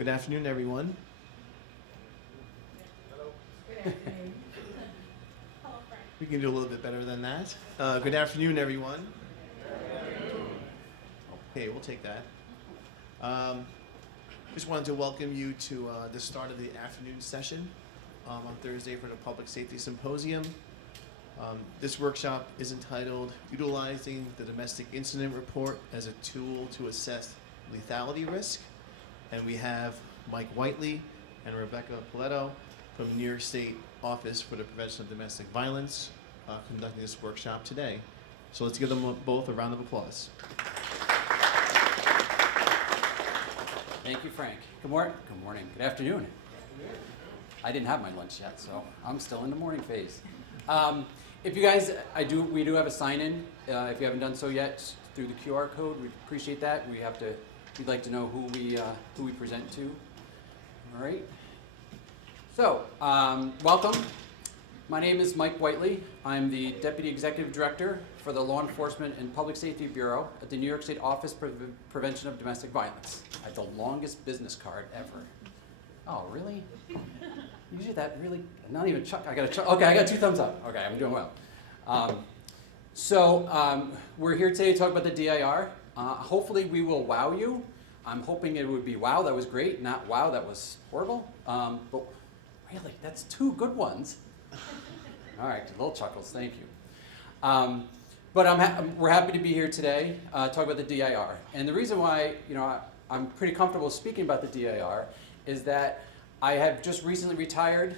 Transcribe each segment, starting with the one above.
Good afternoon, everyone. We can do a little bit better than that. Good afternoon, everyone. Okay, we'll take that. Just wanted to welcome you to the start of the afternoon session on Thursday for the Public Safety Symposium. This workshop is entitled Utilizing the Domestic Incident Report as a Tool to Assess Lethality Risk. And we have Mike Whiteley and Rebecca Poleto from the New York State Office for the Prevention of Domestic Violence conducting this workshop today. So let's give them both a round of applause. Thank you, Frank. Good morning. Good morning. Good afternoon. I didn't have my lunch yet, so I'm still in the morning phase. If you guys, we do have a sign-in. If you haven't done so yet, through the QR code, we'd appreciate that. We'd like to know who we present to. All right. So, welcome. My name is Mike Whiteley. I'm the Deputy Executive Director for the Law Enforcement and Public Safety Bureau at the New York State Office for Prevention of Domestic Violence. I have the longest business card ever. Oh, really? Usually that really, not even Chuck, I got a Chuck. Okay, I got 2 thumbs up. Okay, I'm doing well. We're here today to talk about the DIR. Hopefully we will wow you. I'm hoping it would be wow, that was great, not wow, that was horrible. But really, that's 2 good ones. All right, little chuckles, thank you. But we're happy to be here today, talk about the DIR. And the reason why, I'm pretty comfortable speaking about the DIR is that I have just recently retired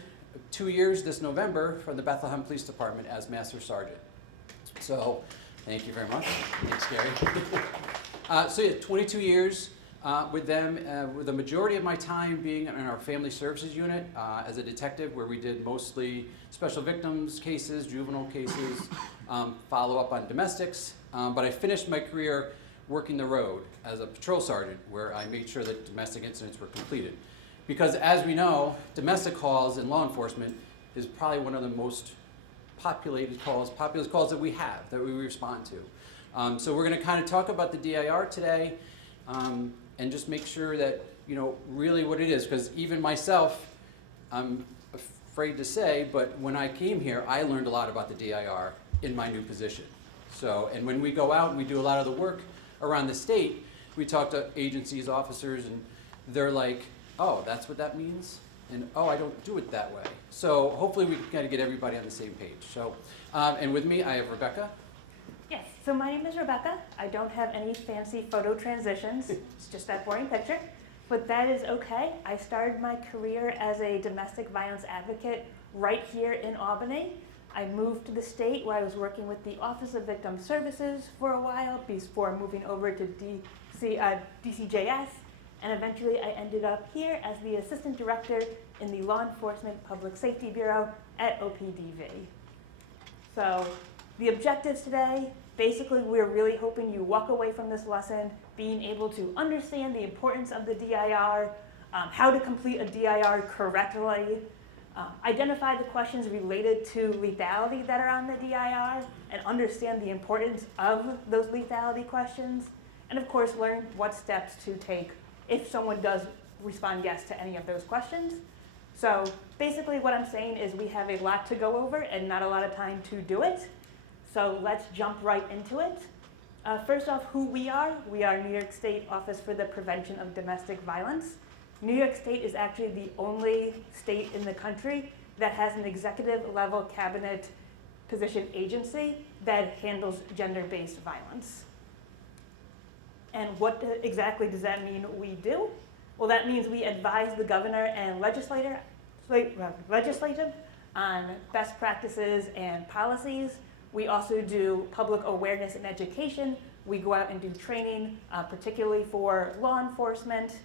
2 years this November from the Bethlehem Police Department as Master Sergeant. So, thank you very much. Thanks, Gary. 22 years with them, with the majority of my time being in our Family Services Unit as a detective, where we did mostly special victims cases, juvenile cases, follow up on domestics. But I finished my career working the road as a patrol sergeant, where I made sure that domestic incidents were completed. Because as we know, domestic calls in law enforcement is probably one of the most populous calls that we have, that we respond to. So we're going to kind of talk about the DIR today and just make sure that, really what it is. Because even myself, I'm afraid to say, but when I came here, I learned a lot about the DIR in my new position. So, and when we go out and we do a lot of the work around the state, we talk to agencies, officers, and they're like, oh, that's what that means? And oh, I don't do it that way. So hopefully we can kind of get everybody on the same page. So, and with me, I have Rebecca. Yes, so my name is Rebecca. I don't have any fancy photo transitions. It's just that boring picture. But that is okay. I started my career as a domestic violence advocate right here in Albany. I moved to the state where I was working with the Office of Victim Services for a while before moving over to DCJS. And eventually I ended up here as the Assistant Director in the Law Enforcement Public Safety Bureau at OPDV. So the objectives today, basically we're really hoping you walk away from this lesson being able to understand the importance of the DIR, how to complete a DIR correctly, identify the questions related to lethality that are on the DIR, and understand the importance of those lethality questions, and of course learn what steps to take if someone does respond yes to any of those questions. So basically what I'm saying is we have a lot to go over and not a lot of time to do it. So let's jump right into it. First off, who we are. We are New York State Office for the Prevention of Domestic Violence. New York State is actually the only state in the country that has an executive level cabinet position agency that handles gender-based violence. And what exactly does that mean we do? Well, that means we advise the governor and legislative on best practices and policies. We also do public awareness and education. We go out and do training, particularly for law enforcement.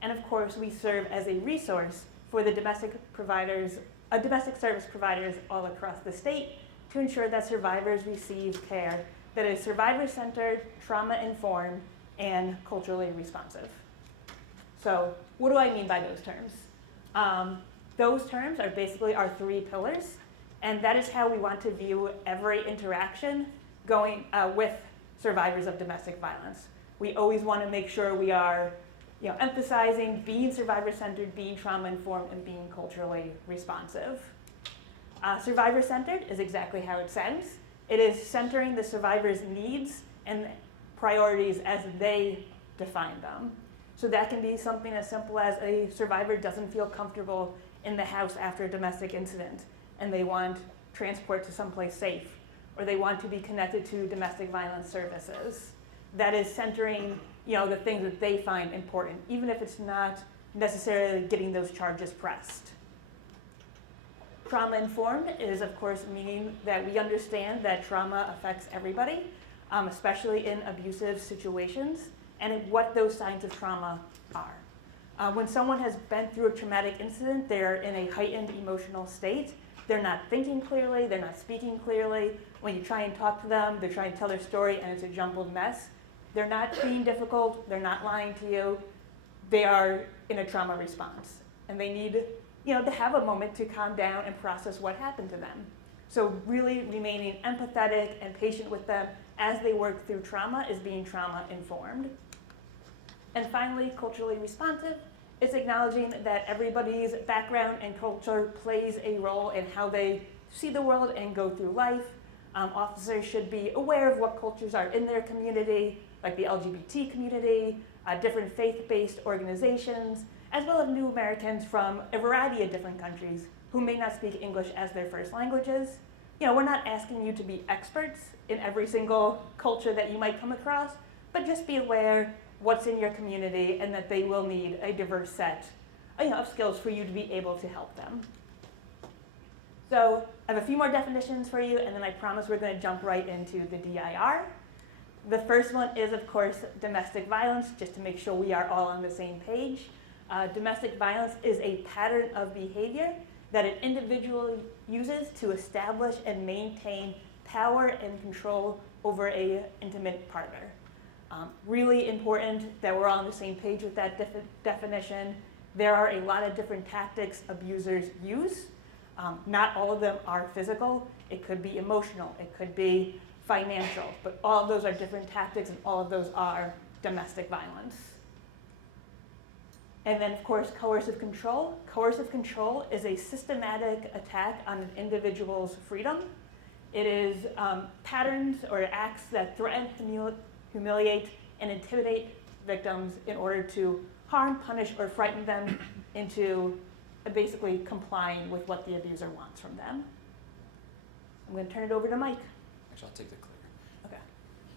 And of course, we serve as a resource for the domestic service providers all across the state to ensure that survivors receive care that is survivor-centered, trauma-informed, and culturally responsive. So what do I mean by those terms? Those terms are basically our 3 pillars, and that is how we want to view every interaction going with survivors of domestic violence. We always want to make sure we are emphasizing being survivor-centered, being trauma-informed, and being culturally responsive. Survivor-centered is exactly how it sounds. It is centering the survivor's needs and priorities as they define them. So that can be something as simple as a survivor doesn't feel comfortable in the house after a domestic incident, and they want transport to someplace safe, or they want to be connected to domestic violence services. That is centering, the things that they find important, even if it's not necessarily getting those charges pressed. Trauma-informed is, of course, meaning that we understand that trauma affects everybody, especially in abusive situations, and what those signs of trauma are. When someone has been through a traumatic incident, they're in a heightened emotional state. They're not thinking clearly, they're not speaking clearly. When you try and talk to them, they try and tell their story and it's a jumbled mess. They're not being difficult, they're not lying to you. They are in a trauma response. And they need, to have a moment to calm down and process what happened to them. So really remaining empathetic and patient with them as they work through trauma is being trauma-informed. And finally, culturally responsive. It's acknowledging that everybody's background and culture plays a role in how they see the world and go through life. Officers should be aware of what cultures are in their community, like the LGBT community, different faith-based organizations, as well as new Americans from a variety of different countries who may not speak English as their first languages. We're not asking you to be experts in every single culture that you might come across, but just be aware what's in your community and that they will need a diverse set of skills for you to be able to help them. So I have a few more definitions for you, and then I promise we're going to jump right into the DIR. The first one is, of course, domestic violence, just to make sure we are all on the same page. Domestic violence is a pattern of behavior that an individual uses to establish and maintain power and control over an intimate partner. Really important that we're all on the same page with that definition. There are a lot of different tactics abusers use. Not all of them are physical. It could be emotional. It could be financial. But all of those are different tactics, and all of those are domestic violence. And then, of course, coercive control. Coercive control is a systematic attack on an individual's freedom. It is patterns or acts that threaten, humiliate, and intimidate victims in order to harm, punish, or frighten them into basically complying with what the abuser wants from them. I'm going to turn it over to Mike. Actually, I'll take the clicker. Okay.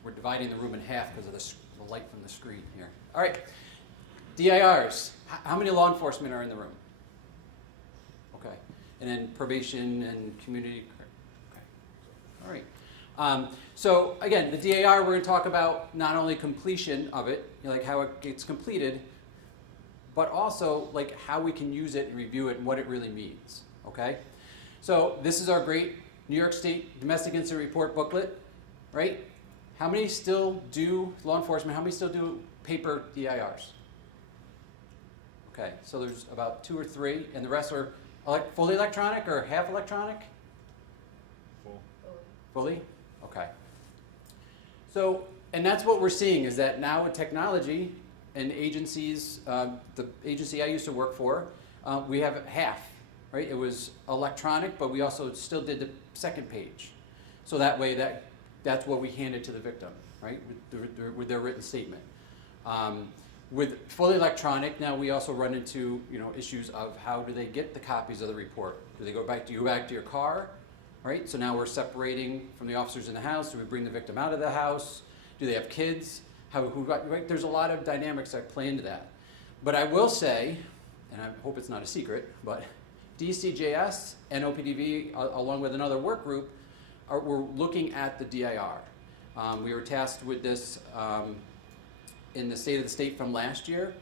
We're dividing the room in half because of the light from the screen here. All right, DIRs. How many law enforcement are in the room? Okay, and then probation and community. Okay, all right. So again, the DIR, we're going to talk about not only completion of it, like how it gets completed, but also like how we can use it and review it and what it really means, okay? So this is our great New York State Domestic Incident Report booklet, right? How many still do, law enforcement, how many still do paper DIRs? Okay, so there's about 2 or 3, and the rest are fully electronic or half electronic? Full. Fully? Okay. So, and that's what we're seeing is that now with technology and agencies, the agency I used to work for, we have half, right? It was electronic, but we also still did the second page. So that way that's what we handed to the victim, right? With their written statement. With fully electronic, now we also run into issues of how do they get the copies of the report? Do they go back to your car? Right? So now we're separating from the officers in the house. Do we bring the victim out of the house? Do they have kids? Right? There's a lot of dynamics that play into that. But I will say, and I hope it's not a secret, but DCJS and OPDV, along with another work group, we're looking at the DIR. We were tasked with this in the State of the State from last year,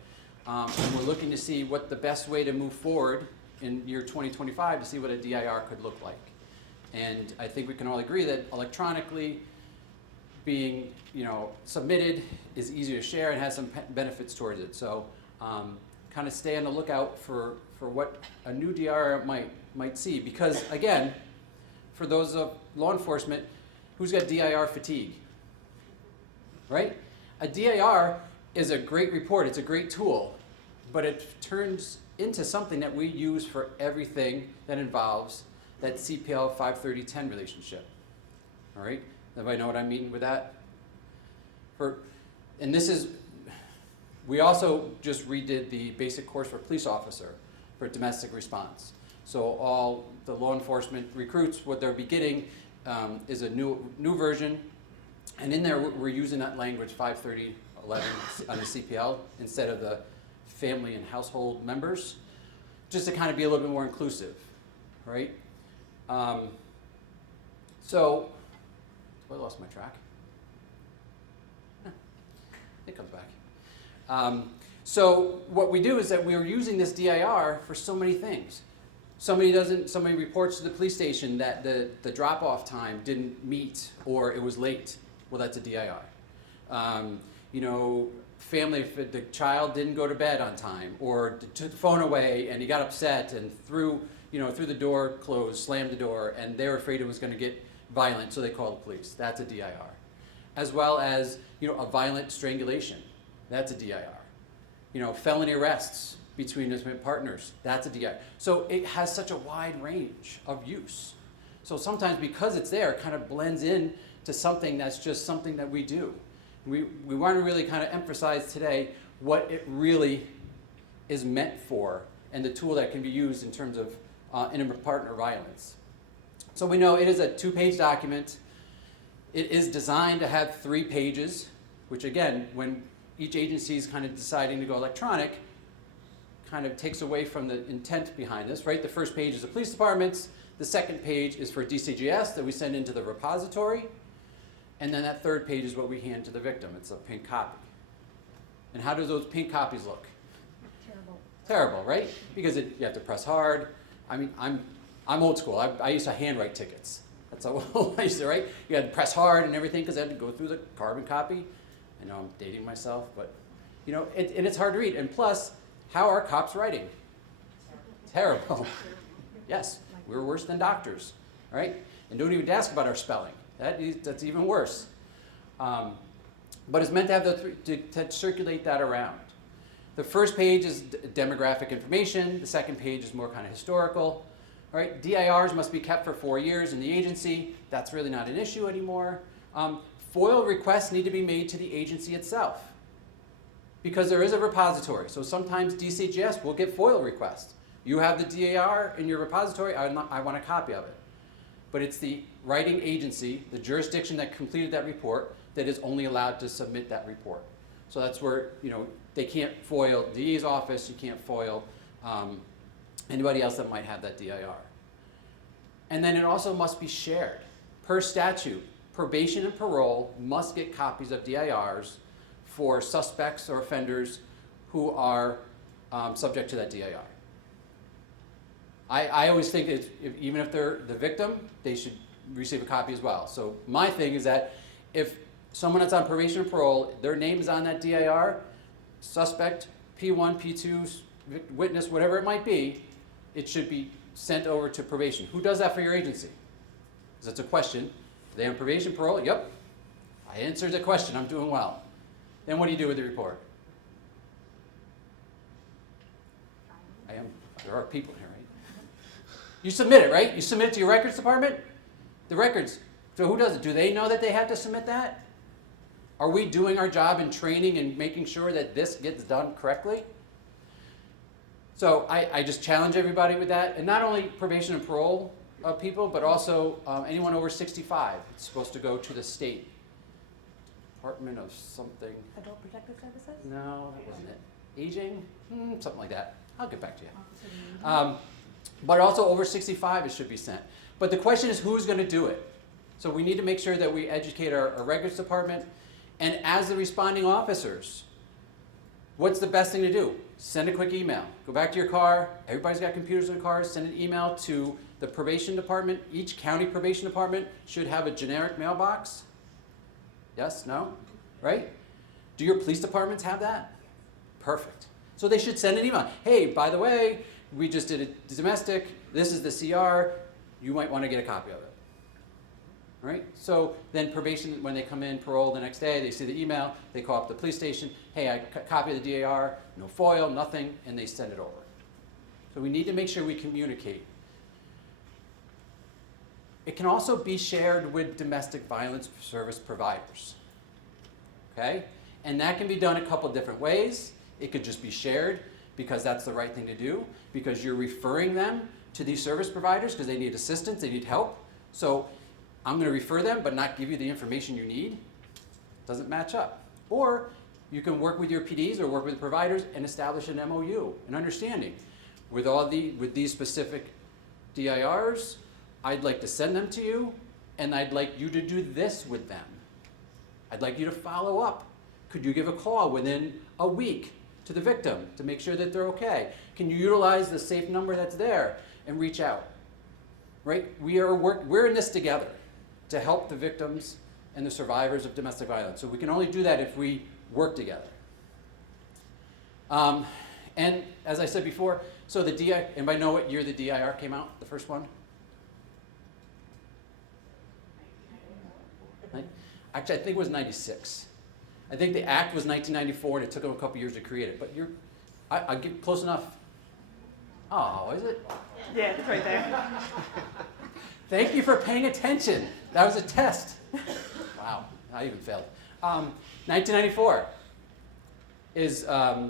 and we're looking to see what the best way to move forward in year 2025 to see what a DIR could look like. And I think we can all agree that electronically being submitted is easier to share and has some benefits towards it. So kind of stay on the lookout for what a new DIR might see. Because again, for those of law enforcement, who's got DIR fatigue? Right? A DIR is a great report, it's a great tool, but it turns into something that we use for everything that involves that CPL 53010 relationship. All right? Everybody know what I mean with that? And this is, we also just redid the basic course for police officer for domestic response. So all the law enforcement recruits, what they'll be getting is a new version. And in there, we're using that language 53011 on the CPL instead of the family and household members, just to kind of be a little bit more inclusive, right? So, I lost my track. It comes back. So what we do is that we're using this DIR for so many things. Somebody reports to the police station that the drop-off time didn't meet or it was late. Well, that's a DIR. You know, family, if the child didn't go to bed on time or took the phone away and he got upset and threw the door closed, slammed the door, and they were afraid it was going to get violent, so they called the police. That's a DIR. As well as, a violent strangulation. That's a DIR. Felony arrests between intimate partners. That's a DIR. So it has such a wide range of use. So sometimes because it's there, it kind of blends in to something that's just something that we do. We want to really kind of emphasize today what it really is meant for and the tool that can be used in terms of intimate partner violence. So we know it is a 2-page document. It is designed to have 3 pages, which again, when each agency is kind of deciding to go electronic, kind of takes away from the intent behind this, right? The first page is the police departments. The second page is for DCGS that we send into the repository. And then that third page is what we hand to the victim. It's a pink copy. And how do those pink copies look? Terrible. Terrible, right? Because you have to press hard. I mean, I'm old school. I used to handwrite tickets. That's how I used to write. You had to press hard and everything because I had to go through the carbon copy. I know I'm dating myself, but and it's hard to read. And plus, how are cops writing? Terrible. Yes, we're worse than doctors, all right? And don't even ask about our spelling. That's even worse. But it's meant to have to circulate that around. The first page is demographic information. The second page is more kind of historical. All right, DIRs must be kept for 4 years in the agency. That's really not an issue anymore. FOIL requests need to be made to the agency itself because there is a repository. So sometimes DCGS will get FOIL requests. You have the DIR in your repository. I want a copy of it. But it's the writing agency, the jurisdiction that completed that report, that is only allowed to submit that report. So that's where, they can't FOIL the DA's office, you can't FOIL anybody else that might have that DIR. And then it also must be shared. Per statute, probation and parole must get copies of DIRs for suspects or offenders who are subject to that DIR. I always think that even if they're the victim, they should receive a copy as well. So my thing is that if someone that's on probation or parole, their name is on that DIR, suspect, P1, P2, witness, whatever it might be, it should be sent over to probation. Who does that for your agency? Because that's a question. Are they on probation, parole? Yep. I answered the question. I'm doing well. Then what do you do with the report? There are people here, right? You submit it, right? You submit it to your records department? The records. So who does it? Do they know that they have to submit that? Are we doing our job in training and making sure that this gets done correctly? So I just challenge everybody with that. And not only probation and parole people, but also anyone over 65. It's supposed to go to the state Department of something. Adult Protective Services? No, that wasn't it. Aging? Something like that. I'll get back to you. But also over 65 it should be sent. But the question is who's going to do it? So we need to make sure that we educate our records department. And as the responding officers, what's the best thing to do? Send a quick email. Go back to your car. Everybody's got computers in their cars. Send an email to the probation department. Each county probation department should have a generic mailbox. Yes? No? Right? Do your police departments have that? Perfect. So they should send an email. Hey, by the way, we just did a domestic. This is the CR. You might want to get a copy of it. right? So then probation, when they come in, parole the next day, they see the email, they call up the police station, hey, I copy the DAR, no FOIL, nothing, and they send it over. So we need to make sure we communicate. It can also be shared with domestic violence service providers, okay? And that can be done a couple different ways. It could just be shared because that's the right thing to do, because you're referring them to these service providers because they need assistance, they need help. So I'm going to refer them but not give you the information you need. Doesn't match up. Or you can work with your PDs or work with providers and establish an MOU, an understanding. With these specific DIRs, I'd like to send them to you, and I'd like you to do this with them. I'd like you to follow up. Could you give a call within a week to the victim to make sure that they're okay? Can you utilize the safe number that's there and reach out? Right? We're in this together to help the victims and the survivors of domestic violence. So we can only do that if we work together. And as I said before, so anybody know what year the DIR came out, the first one? Actually, I think it was 96. I think the act was 1994, and it took them a couple years to create it. But I get close enough. Oh, is it? Yeah, it's right there. Thank you for paying attention. That was a test. Wow, I even failed. 1994 is, I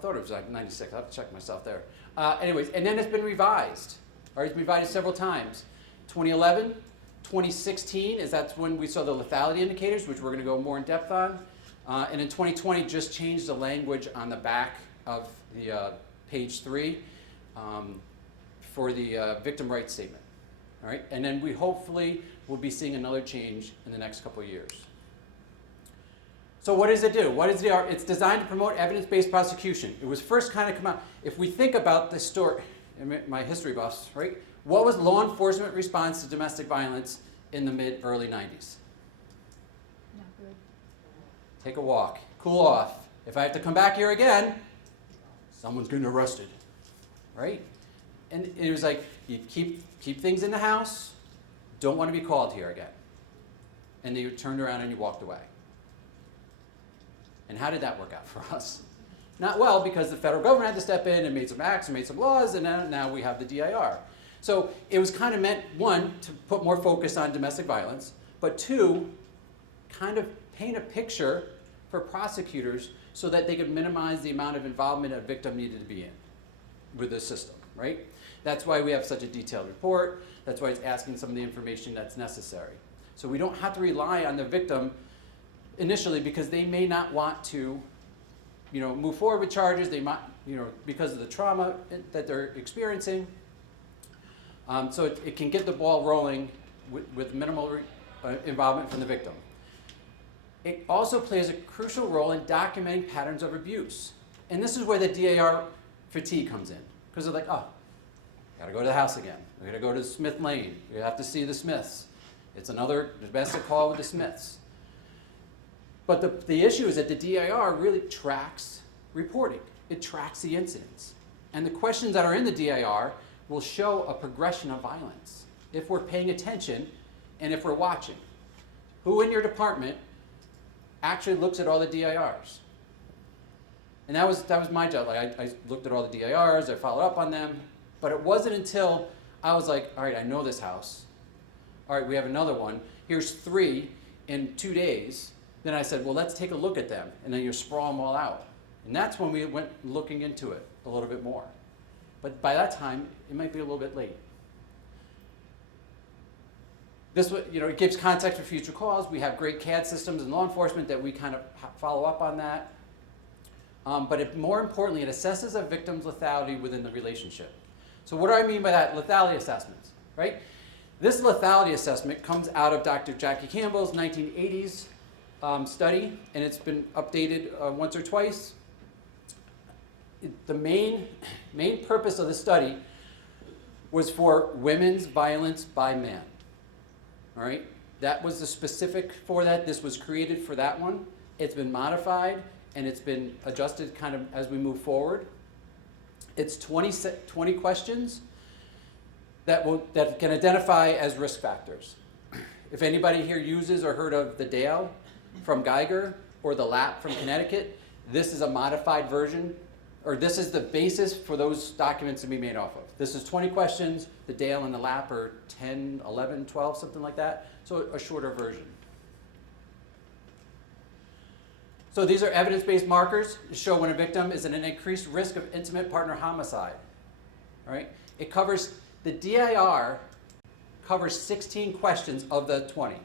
thought it was like 96. I have to check myself there. Anyways, and then it's been revised. All right, it's been revised several times. 2011, 2016 that's when we saw the lethality indicators, which we're going to go more in depth on. And in 2020, just changed the language on the back of the page 3 for the victim rights statement. All right, and then we hopefully will be seeing another change in the next couple of years. So what does it do? What is DIR? It's designed to promote evidence-based prosecution. It was first kind of come out. If we think about the story, my history buffs, right? What was law enforcement response to domestic violence in the early 90s? Not good. Take a walk, cool off. If I have to come back here again, someone's getting arrested, right? And it was like, you keep things in the house, don't want to be called here again. And you turned around and you walked away. And how did that work out for us? Not well, because the federal government had to step in and made some acts and made some laws, and now we have the DIR. So it was kind of meant, one, to put more focus on domestic violence, but two, kind of paint a picture for prosecutors so that they could minimize the amount of involvement a victim needed to be in with the system, right? That's why we have such a detailed report. That's why it's asking some of the information that's necessary. So we don't have to rely on the victim initially because they may not want to, move forward with charges. They might, because of the trauma that they're experiencing. So it can get the ball rolling with minimal involvement from the victim. It also plays a crucial role in documenting patterns of abuse. And this is where the DAR fatigue comes in. Because they're like, gotta go to the house again. We gotta go to Smith Lane. We have to see the Smiths. It's another domestic call with the Smiths. But the issue is that the DIR really tracks reporting. It tracks the incidents. And the questions that are in the DIR will show a progression of violence if we're paying attention and if we're watching. Who in your department actually looks at all the DIRs? And that was my job. Like I looked at all the DIRs, I followed up on them, but it wasn't until I was like, all right, I know this house. All right, we have another one. Here's 3 in 2 days. Then I said, well, let's take a look at them. And then you sprawl them all out. And that's when we went looking into it a little bit more. But by that time, it might be a little bit late. This, it gives context for future calls. We have great CAD systems in law enforcement that we kind of follow up on that. But more importantly, it assesses a victim's lethality within the relationship. So what do I mean by that? Lethality assessments, right? This lethality assessment comes out of Dr. Jackie Campbell's 1980s study, and it's been updated once or twice. The main purpose of the study was for women's violence by men. All right? That was the specific for that. This was created for that one. It's been modified, and it's been adjusted kind of as we move forward. It's 20 questions that can identify as risk factors. if anybody here uses or heard of the Dale from Geiger or the LAP from Connecticut, this is a modified version, or this is the basis for those documents to be made off of. This is 20 questions. The Dale and the LAP are 10, 11, 12, something like that. So a shorter version. So these are evidence-based markers to show when a victim is at an increased risk of intimate partner homicide. All right? It covers, the DIR covers 16 questions of the 20.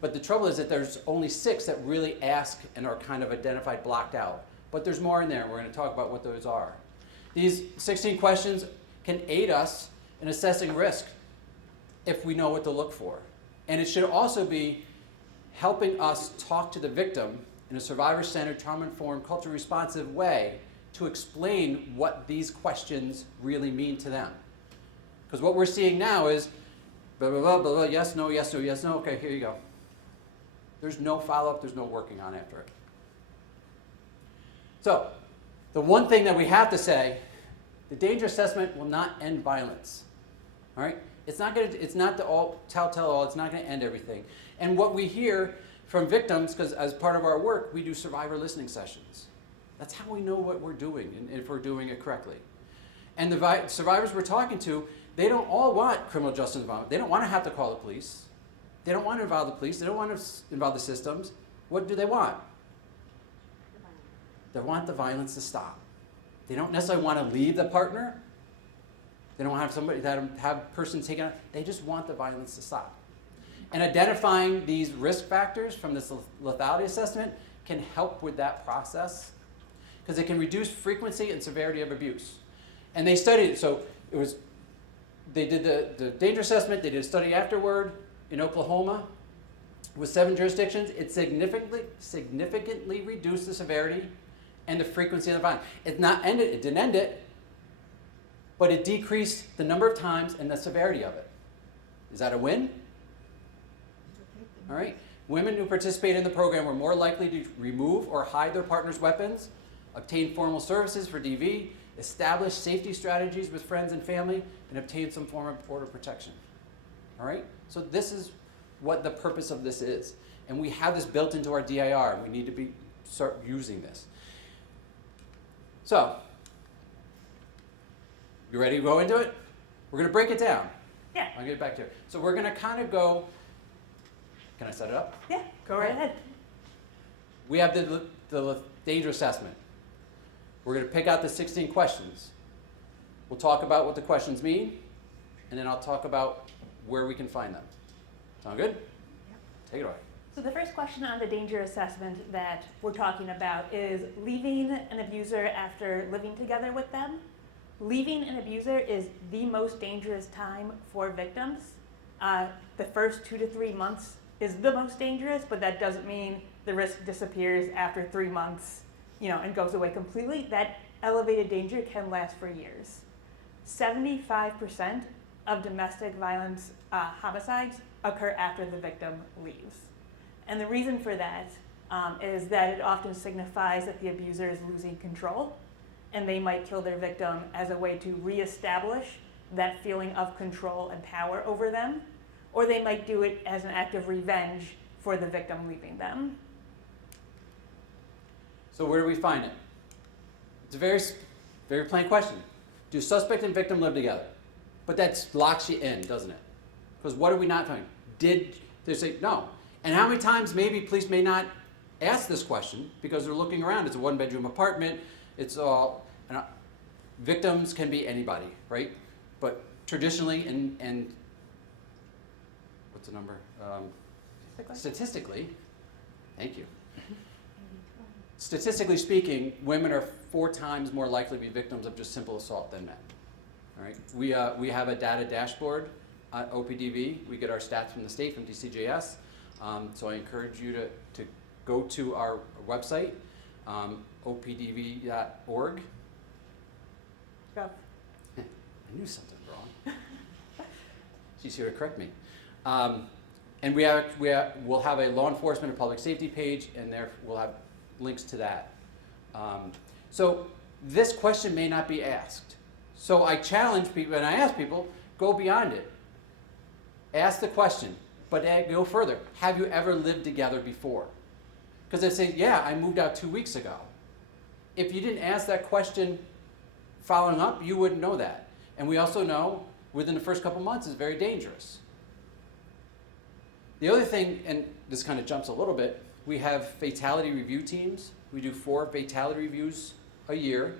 But the trouble is that there's only 6 that really ask and are kind of identified, blocked out. But there's more in there, and we're going to talk about what those are. These 16 questions can aid us in assessing risk if we know what to look for. And it should also be helping us talk to the victim in a survivor-centered, trauma-informed, culture-responsive way to explain what these questions really mean to them. Because what we're seeing now is blah, blah, blah, blah, blah, yes, no, yes, no, yes, no, okay, here you go. There's no follow-up, there's no working on after it. So, the one thing that we have to say, the danger assessment will not end violence. All right? It's not the all tell all, it's not going to end everything. And what we hear from victims, because as part of our work, we do survivor listening sessions. That's how we know what we're doing and if we're doing it correctly. And the survivors we're talking to, they don't all want criminal justice involvement. They don't want to have to call the police. They don't want to involve the police. They don't want to involve the systems. What do they want? They want the violence to stop. They don't necessarily want to leave the partner. They don't want to have somebody that have person taken out. They just want the violence to stop. And identifying these risk factors from this lethality assessment can help with that process because it can reduce frequency and severity of abuse. And they studied it. So they did the danger assessment. They did a study afterward in Oklahoma with 7 jurisdictions. It significantly reduced the severity and the frequency of the violence. It didn't end it, but it decreased the number of times and the severity of it. Is that a win? All right. Women who participated in the program were more likely to remove or hide their partner's weapons, obtain formal services for DV, establish safety strategies with friends and family, and obtain some form of border protection. All right? So this is what the purpose of this is. And we have this built into our DIR. We need to start using this. So, you ready to go into it? We're going to break it down. Yeah. I'll get back to it. So we're going to kind of go, can I set it up? Yeah, go right ahead. We have the danger assessment. We're going to pick out the 16 questions. We'll talk about what the questions mean, and then I'll talk about where we can find them. Sound good? Yep. Take it away. So the first question on the danger assessment that we're talking about is leaving an abuser after living together with them. Leaving an abuser is the most dangerous time for victims. The first 2 to 3 months is the most dangerous, but that doesn't mean the risk disappears after 3 months, and goes away completely. That elevated danger can last for years. 75% of domestic violence homicides occur after the victim leaves. And the reason for that is that it often signifies that the abuser is losing control, and they might kill their victim as a way to reestablish that feeling of control and power over them, or they might do it as an act of revenge for the victim leaving them. So where do we find it? It's a very, very plain question. Do suspect and victim live together? But that locks you in, doesn't it? Because what are we not finding? Did they say no? And how many times maybe police may not ask this question because they're looking around. It's a 1-bedroom apartment. It's all, victims can be anybody, right? But traditionally, and what's the number? Statistically, thank you. Statistically speaking, women are 4 times more likely to be victims of just simple assault than men. All right, we have a data dashboard at OPDV. We get our stats from the state, from DCJS. So I encourage you to go to our website, opdv.org. Go. I knew something wrong. She's here to correct me. And we'll have a law enforcement and public safety page, and there we'll have links to that. So this question may not be asked. So I challenge people, and I ask people, go beyond it. Ask the question, but go further. Have you ever lived together before? Because they say, yeah, I moved out 2 weeks ago. If you didn't ask that question following up, you wouldn't know that. And we also know within the first couple months is very dangerous. The other thing, and this kind of jumps a little bit, we have fatality review teams. We do 4 fatality reviews a year.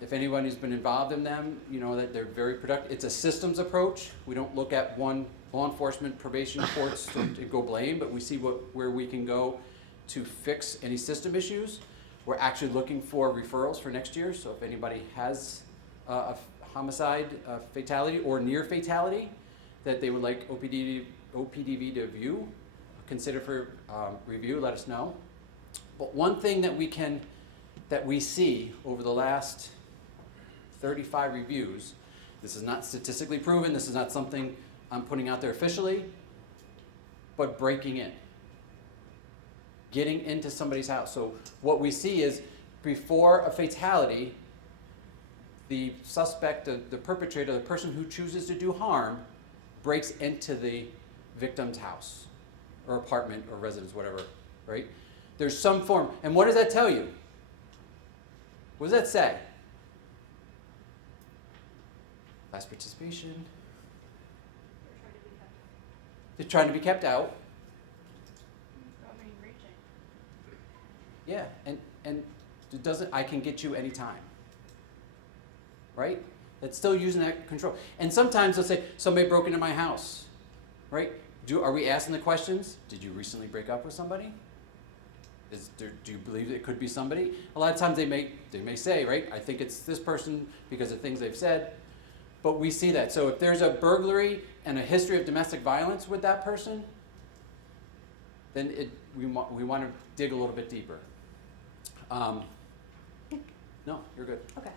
If anybody's been involved in them, you know that they're very productive. It's a systems approach. We don't look at one law enforcement probation courts to go blame, but we see where we can go to fix any system issues. We're actually looking for referrals for next year, so if anybody has a homicide, fatality, or near fatality that they would like OPDV to view, consider for review, let us know. But one thing that we see over the last 35 reviews, this is not statistically proven, this is not something I'm putting out there officially, but breaking in. Getting into somebody's house. So what we see is before a fatality, the suspect, the perpetrator, the person who chooses to do harm, breaks into the victim's house or apartment or residence, whatever, right? There's some form. And what does that tell you? What does that say? Last participation. They're trying to be kept out. Yeah, and it doesn't, I can get you anytime. Right? It's still using that control. And sometimes they'll say, somebody broke into my house. Right? Are we asking the questions? Did you recently break up with somebody? Do you believe it could be somebody? A lot of times they may say, right, I think it's this person because of things they've said. But we see that. So if there's a burglary and a history of domestic violence with that person, then we want to dig a little bit deeper. No, you're good. Okay.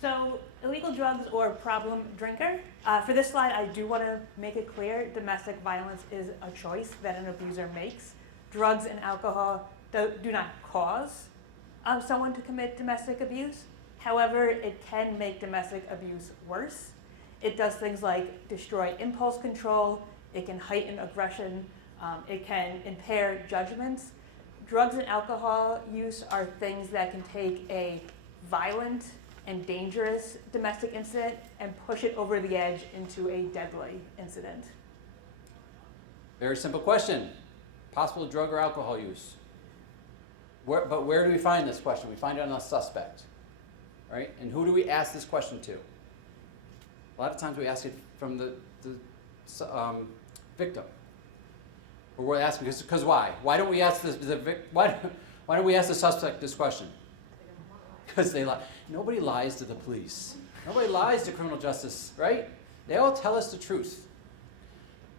So illegal drugs or problem drinker. For this slide, I do want to make it clear domestic violence is a choice that an abuser makes. Drugs and alcohol do not cause someone to commit domestic abuse. However, it can make domestic abuse worse. It does things like destroy impulse control. It can heighten aggression. It can impair judgments. Drugs and alcohol use are things that can take a violent and dangerous domestic incident and push it over the edge into a deadly incident. Very simple question. Possible drug or alcohol use. But where do we find this question? We find it on a suspect, right? And who do we ask this question to? A lot of times we ask it from the victim. Or we're asking because why? Why don't we ask why don't we ask the suspect this question? Because they lie. Nobody lies to the police. Nobody lies to criminal justice, right? They all tell us the truth.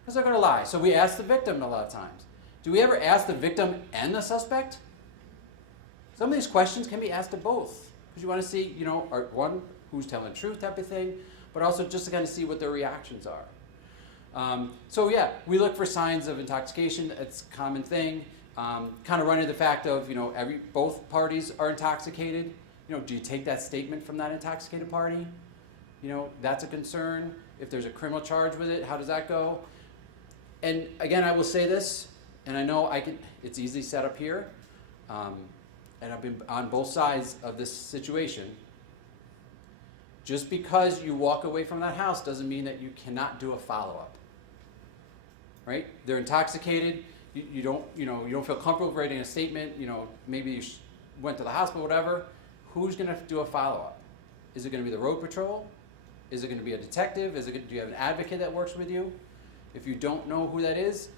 Because they're going to lie. So we ask the victim a lot of times. Do we ever ask the victim and the suspect? Some of these questions can be asked to both. Because you want to see, one, who's telling the truth type of thing, but also just to kind of see what their reactions are. So yeah, we look for signs of intoxication. It's a common thing. Kind of running the fact of, both parties are intoxicated. Do you take that statement from that intoxicated party? That's a concern. If there's a criminal charge with it, how does that go? And again, I will say this, and I know it's easily set up here, and I've been on both sides of this situation. Just because you walk away from that house doesn't mean that you cannot do a follow-up. Right? They're intoxicated. You don't feel comfortable writing a statement. Maybe you went to the hospital, whatever. Who's going to do a follow-up? Is it going to be the road patrol? Is it going to be a detective? Do you have an advocate that works with you? If you don't know who that is,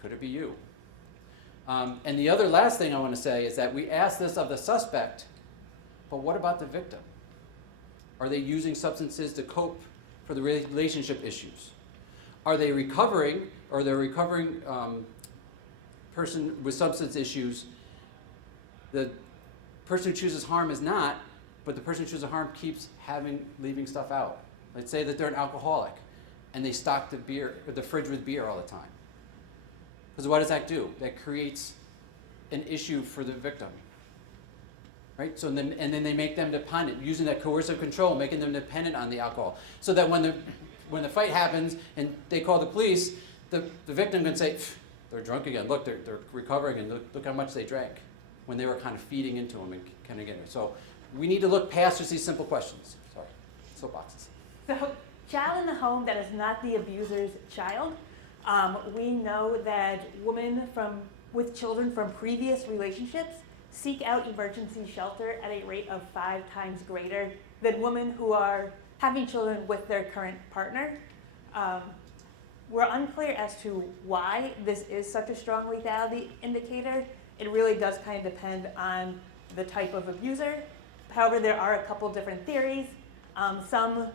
could it be you? And the other last thing I want to say is that we ask this of the suspect, but what about the victim? Are they using substances to cope for the relationship issues? Are they recovering, or they're recovering person with substance issues? The person who chooses harm is not, but the person who chooses harm keeps leaving stuff out. Let's say that they're an alcoholic, and they stock the fridge with beer all the time. Because what does that do? That creates an issue for the victim. Right? So then they make them dependent, using that coercive control, making them dependent on the alcohol. So that when the when the fight happens and they call the police, the victim can say, they're drunk again. Look, they're recovering, and look how much they drank, when they were kind of feeding into them and kind of getting it. So we need to look past just these simple questions. Sorry, soapboxes. So, child in the home that is not the abuser's child. We know that women with children from previous relationships seek out emergency shelter at a rate of 5 times greater than women who are having children with their current partner. We're unclear as to why this is such a strong lethality indicator. It really does kind of depend on the type of abuser. However, there are a couple different theories. Some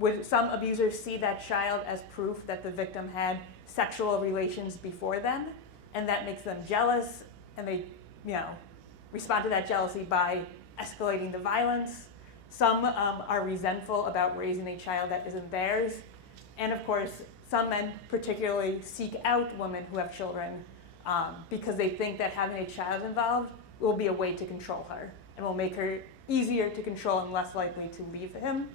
abusers see that child as proof that the victim had sexual relations before them, and that makes them jealous, and they, respond to that jealousy by escalating the violence. Some are resentful about raising a child that isn't theirs, and of course, some men particularly seek out women who have children because they think that having a child involved will be a way to control her and will make her easier to control and less likely to leave him.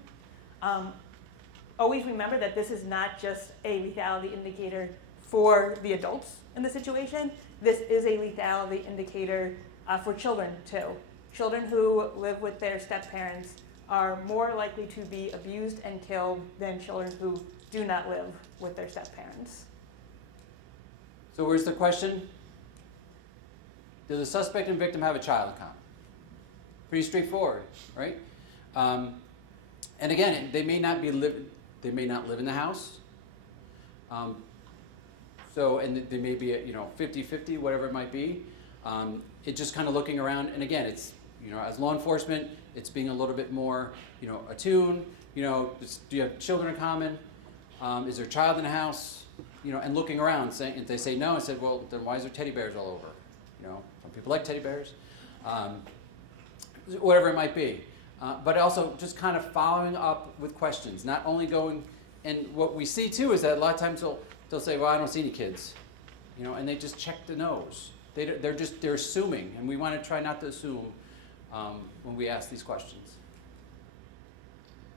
Always remember that this is not just a lethality indicator for the adults in the situation. This is a lethality indicator for children too. Children who live with their step-parents are more likely to be abused and killed than children who do not live with their step-parents. So where's the question? Do the suspect and victim have a child in common? Pretty straightforward, right? And again, they may not live in the house. And they may be at 50-50, whatever it might be. It's just kind of looking around, and again, it's as law enforcement, it's being a little bit more attuned. Do you have children in common? Is there a child in the house? And looking around, saying, if they say no, I said, well, then why is there teddy bears all over? Some people like teddy bears, whatever it might be. But also just kind of following up with questions, not only going, and what we see too is that a lot of times they'll say, well, I don't see any kids, and they just check the nose. They're assuming, and we want to try not to assume when we ask these questions.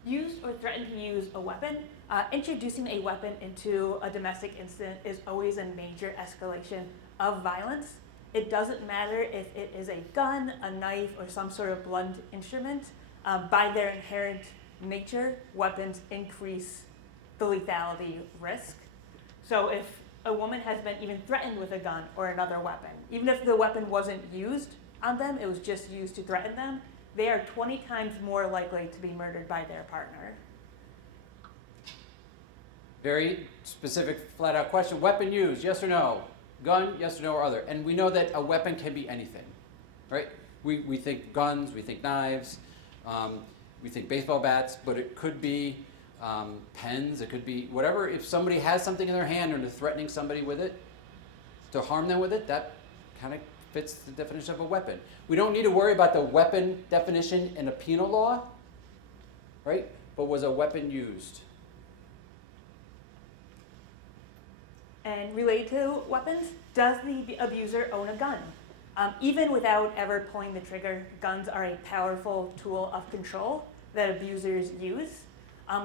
Used or threatened to use a weapon. Introducing a weapon into a domestic incident is always a major escalation of violence. It doesn't matter if it is a gun, a knife, or some sort of blunt instrument. By their inherent nature, weapons increase the lethality risk. So if a woman has been even threatened with a gun or another weapon, even if the weapon wasn't used on them, it was just used to threaten them, they are 20 times more likely to be murdered by their partner. Very specific, flat out question. Weapon used, yes or no? Gun, yes or no, or other? And we know that a weapon can be anything, right? We think guns, we think knives, we think baseball bats, but it could be pens, it could be whatever. If somebody has something in their hand and they're threatening somebody with it, to harm them with it, that kind of fits the definition of a weapon. We don't need to worry about the weapon definition in a penal law, right? But was a weapon used? And related to weapons, does the abuser own a gun? Even without ever pulling the trigger, guns are a powerful tool of control that abusers use.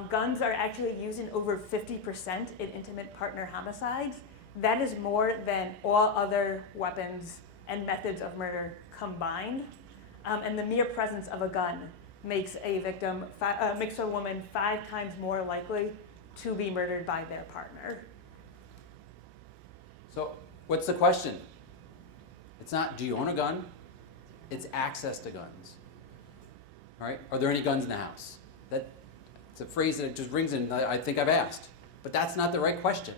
Guns are actually used in over 50% in intimate partner homicides. That is more than all other weapons and methods of murder combined. And the mere presence of a gun makes a woman 5 times more likely to be murdered by their partner. So what's the question? It's not, do you own a gun? It's access to guns. All right? Are there any guns in the house? It's a phrase that just rings in, I think I've asked. But that's not the right question.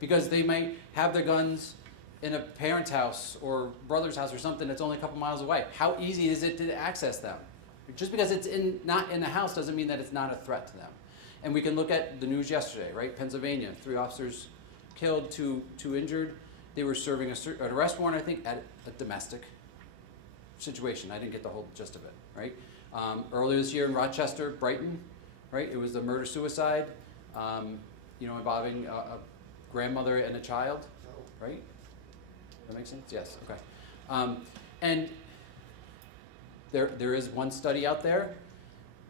Because they may have their guns in a parent's house or brother's house or something that's only a couple miles away. How easy is it to access them? Just because it's not in the house doesn't mean that it's not a threat to them. And we can look at the news yesterday, right? Pennsylvania, 3 officers killed, 2 injured. They were serving an arrest warrant, I think, at a domestic situation. I didn't get the whole gist of it, right? Earlier this year in Rochester, Brighton, right? It was a murder-suicide, involving a grandmother and a child, right? Does that make sense? Yes, okay. And there is one study out there.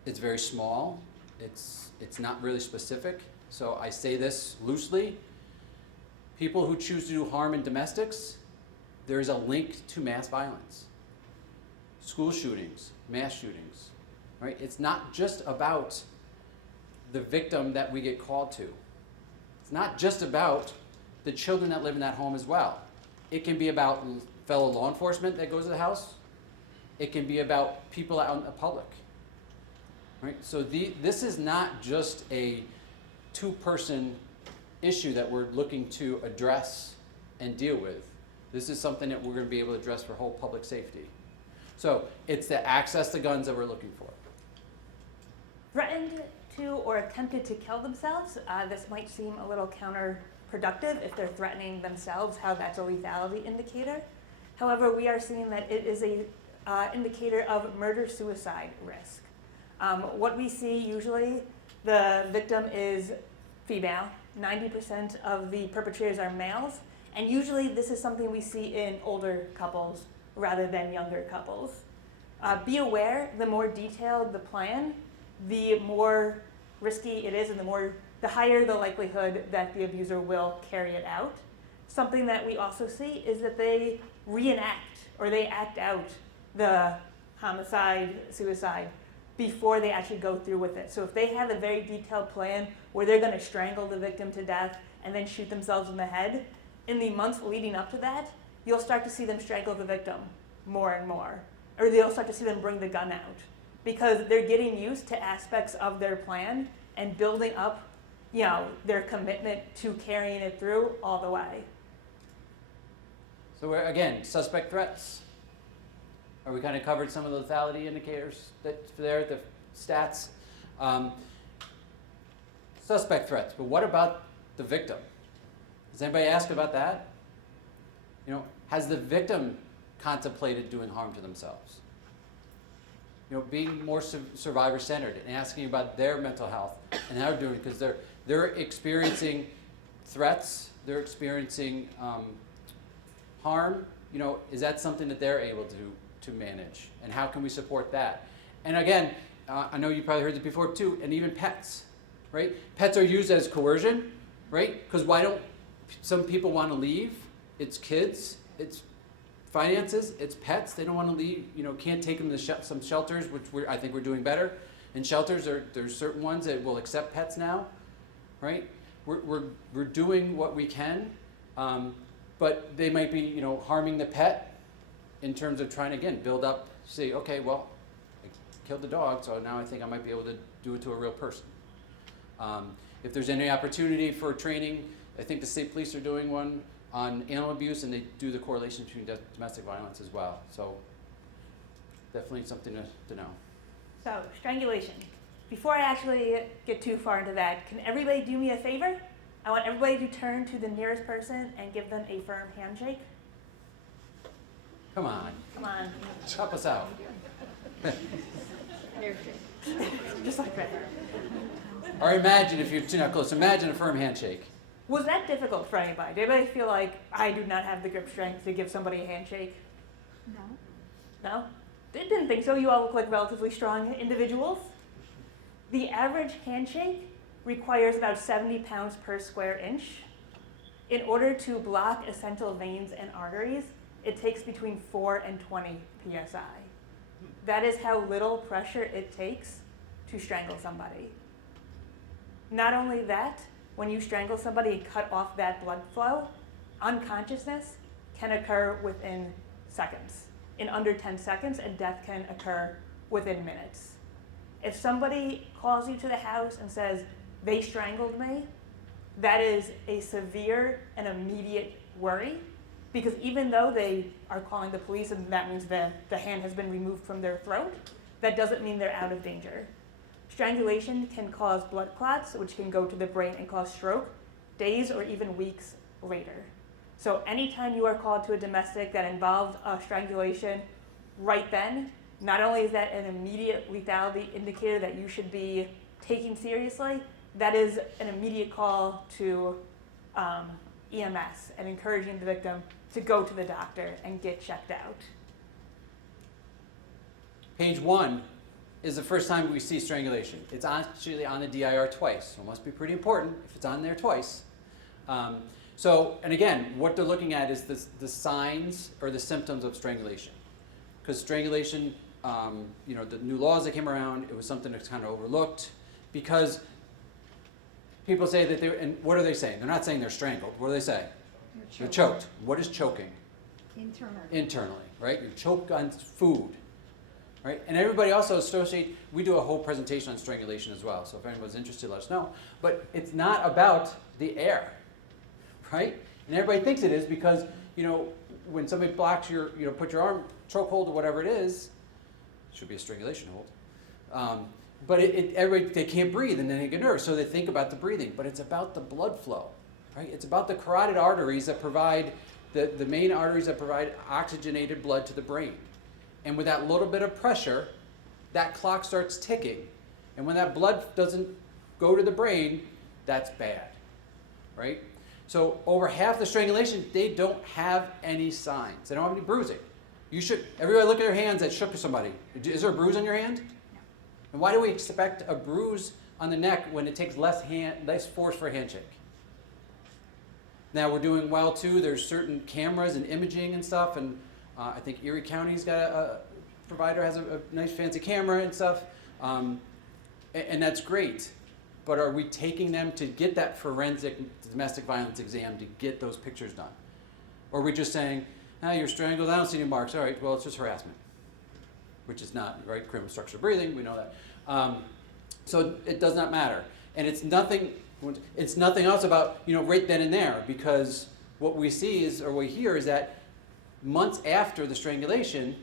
It's very small. It's not really specific. So I say this loosely. People who choose to do harm in domestics, there is a link to mass violence. School shootings, mass shootings, right? It's not just about the victim that we get called to. It's not just about the children that live in that home as well. It can be about fellow law enforcement that goes to the house. It can be about people out in the public, right? So this is not just a two-person issue that we're looking to address and deal with. This is something that we're going to be able to address for whole public safety. So it's the access to guns that we're looking for. Threatened to or attempted to kill themselves, this might seem a little counterproductive if they're threatening themselves, how that's a lethality indicator. However, we are seeing that it is a indicator of murder-suicide risk. What we see usually, the victim is female. 90% of the perpetrators are males. And usually this is something we see in older couples rather than younger couples. Be aware, the more detailed the plan, the more risky it is and the higher the likelihood that the abuser will carry it out. Something that we also see is that they reenact or they act out the homicide, suicide, before they actually go through with it. So if they have a very detailed plan where they're going to strangle the victim to death and then shoot themselves in the head, in the months leading up to that, you'll start to see them strangle the victim more and more. Or you'll start to see them bring the gun out. Because they're getting used to aspects of their plan and building up, their commitment to carrying it through all the way. So we're, again, suspect threats. Are we kind of covered some of the lethality indicators that's there, the stats? Suspect threats, but what about the victim? Does anybody ask about that? Has the victim contemplated doing harm to themselves? Being more survivor-centered and asking about their mental health and how they're doing, because they're experiencing threats, they're experiencing harm. Is that something that they're able to manage, and how can we support that? And again, I know you probably heard this before too, and even pets, right? Pets are used as coercion, right? Because why don't some people want to leave? It's kids, it's finances, it's pets. They don't want to leave. Can't take them to some shelters, which I think we're doing better. In shelters, there's certain ones that will accept pets now, right? We're doing what we can, but they might be harming the pet in terms of trying to, again, build up, say, okay, well, I killed the dog, so now I think I might be able to do it to a real person. If there's any opportunity for training, I think the state police are doing one on animal abuse, and they do the correlation between domestic violence as well. So definitely something to know. So, strangulation. Before I actually get too far into that, can everybody do me a favor? I want everybody to turn to the nearest person and give them a firm handshake. Come on, Come on. help us out. Just like that. Or imagine, if you're too not close, imagine a firm handshake. Was that difficult for anybody? Did anybody feel like I do not have the grip strength to give somebody a handshake? No. No? Didn't think so. You all look like relatively strong individuals. The average handshake requires about 70 pounds per square inch. In order to block essential veins and arteries, it takes between 4 and 20 psi. That is how little pressure it takes to strangle somebody. Not only that, when you strangle somebody and cut off that blood flow, unconsciousness can occur within seconds. In under 10 seconds, and death can occur within minutes. If somebody calls you to the house and says, they strangled me, that is a severe and immediate worry, because even though they are calling the police and that means the hand has been removed from their throat, that doesn't mean they're out of danger. Strangulation can cause blood clots, which can go to the brain and cause stroke days or even weeks later. So anytime you are called to a domestic that involved strangulation, right then, not only is that an immediate lethality indicator that you should be taking seriously, that is an immediate call to EMS and encouraging the victim to go to the doctor and get checked out. Page 1 is the first time we see strangulation. It's actually on the DIR twice, so it must be pretty important if it's on there twice. And again, what they're looking at is the signs or the symptoms of strangulation. Because strangulation, the new laws that came around, it was something that's kind of overlooked. Because people say that and what are they saying? They're not saying they're strangled. What do they say? They're choked. What is choking? Internally, right? You choke on food, right? And everybody also we do a whole presentation on strangulation as well, so if anyone's interested, let us know. But it's not about the air, right? And everybody thinks it is because, when somebody blocks put your arm, choke hold or whatever it is, it should be a strangulation hold. But everybody, they can't breathe and then they get nervous, so they think about the breathing. But it's about the blood flow, right? It's about the carotid arteries that provide, the main arteries that provide oxygenated blood to the brain. And with that little bit of pressure, that clock starts ticking. And when that blood doesn't go to the brain, that's bad, right? So over half the strangulation, they don't have any signs. They don't have any bruising. Everybody look at your hands that shook somebody. Is there a bruise on your hand? No. And why do we expect a bruise on the neck when it takes less force for a handshake? Now we're doing well too. There's certain cameras and imaging and stuff, and I think Erie County's got a provider has a nice fancy camera and stuff, and that's great. But are we taking them to get that forensic domestic violence exam to get those pictures done? Or are we just saying, you're strangled, I don't see any marks, all right, well, it's just harassment, which is not, right, criminal structured breathing, we know that. So it does not matter. And it's nothing else about, right then and there, because what we see is, or we hear is that months after the strangulation,